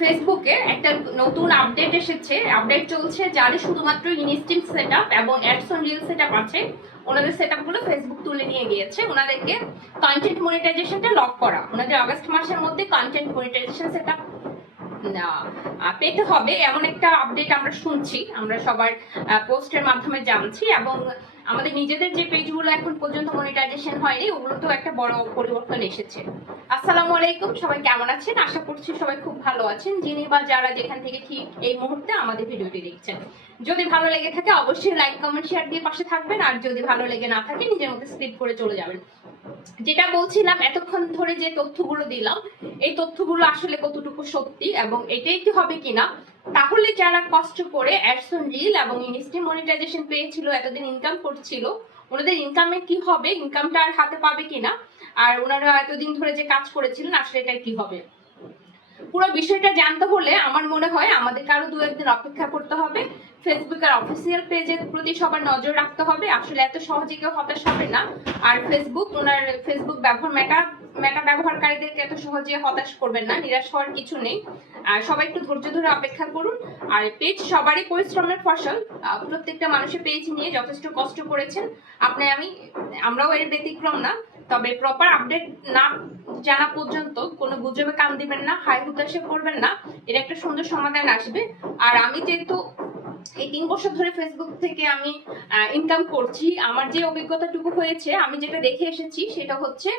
ফেসবুকে একটা নতুন আপডেট এসেছে, আপডেট চলছে যাদের শুধুমাত্র ইনস্টিম সেটআপ এবং অ্যাডস অন রিল সেটআপ আছে, ওনাদের সেটআপগুলো ফেসবুক তুলে নিয়ে গিয়েছে। ওনাদেরকে কন্টেন্ট মনিটাইজেশনটা লক করা, ওনাদের আগস্ট মাসের মধ্যে কন্টেন্ট মনিটাইজেশন সেটআপ না পেতে হবে এমন একটা আপডেট আমরা শুনছি, আমরা সবার পোস্টের মাধ্যমে জানছি, এবং আমাদের নিজেদের যে পেজগুলো এখন পর্যন্ত মনিটাইজেশন হয়নি ওগুলোতেও একটা বড় পরিবর্তন এসেছে। আসসালামু আলাইকুম, সবাই কেমন আছেন? আশা করছি সবাই খুব ভালো আছেন, যিনি বা যারা যেখান থেকে ঠিক এই মুহূর্তে আমাদের ভিডিওটি দেখছেন। যদি ভালো লেগে থাকে অবশ্যই লাইক কমেন্ট শেয়ার দিয়ে পাশে থাকবেন, আর যদি ভালো লেগে না থাকে নিজের মধ্যে স্কিপ করে চলে যাবেন। যেটা বলছিলাম, এতক্ষণ ধরে যে তথ্যগুলো দিলাম এই তথ্যগুলো আসলে কতটুকু সত্যি এবং এটাই কি হবে কিনা, তাহলে যারা কষ্ট করে অ্যাডস অন রিল এবং ইনস্টিম মনিটাইজেশন পেয়েছিল, এতদিন ইনকাম করছিল, ওনাদের ইনকামে কি হবে, ইনকামটা আর হাতে পাবে কিনা, আর ওনারা এতদিন ধরে যে কাজ করেছিলেন আসলে এটা কি হবে, পুরো বিষয়টা জানতে হলে আমার মনে হয় আমাদের আরো 2-1 দিন অপেক্ষা করতে হবে। ফেসবুকের অফিসিয়াল পেজের প্রতি সবার নজর রাখতে হবে, আসলে এত সহজে কেউ হতাশ হবে না। আর ওনার ফেসবুক মেটা ব্যবহারকারীদেরকে এত সহজে হতাশ করবেন না, নিরাশ হওয়ার কিছু নেই। আর সবাই একটু ধৈর্য ধরে অপেক্ষা করুন। আর পেজ সবারই পরিশ্রমের ফসল, প্রত্যেকটা মানুষের পেজ নিয়ে যথেষ্ট কষ্ট করেছেন, আমরাও এর ব্যতিক্রম না। তবে প্রপার আপডেট না জানা পর্যন্ত কোনো গুজবে কান দিবেন না, হাই হুতাশে করবেন না, এর একটা সুন্দর সমাধান আসবে। আর আমি যেহেতু এই 3 বছর ধরে ফেসবুক থেকে আমি ইনকাম করছি, আমার যে অভিজ্ঞতাটুকু হয়েছে, আমি যেটা দেখে এসেছি সেটা হচ্ছে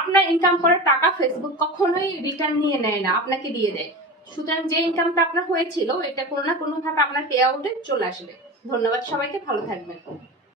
আপনার ইনকাম করার টাকা ফেসবুক কখনোই রিটার্ন নিয়ে নেয় না, আপনাকে দিয়ে দেয়। সুতরাং যে ইনকামটা আপনার হয়েছিল এটা কোনো না কোনো ভাবে আপনার পে আউটে চলে আসবে। ধন্যবাদ সবাইকে, ভালো থাকবেন।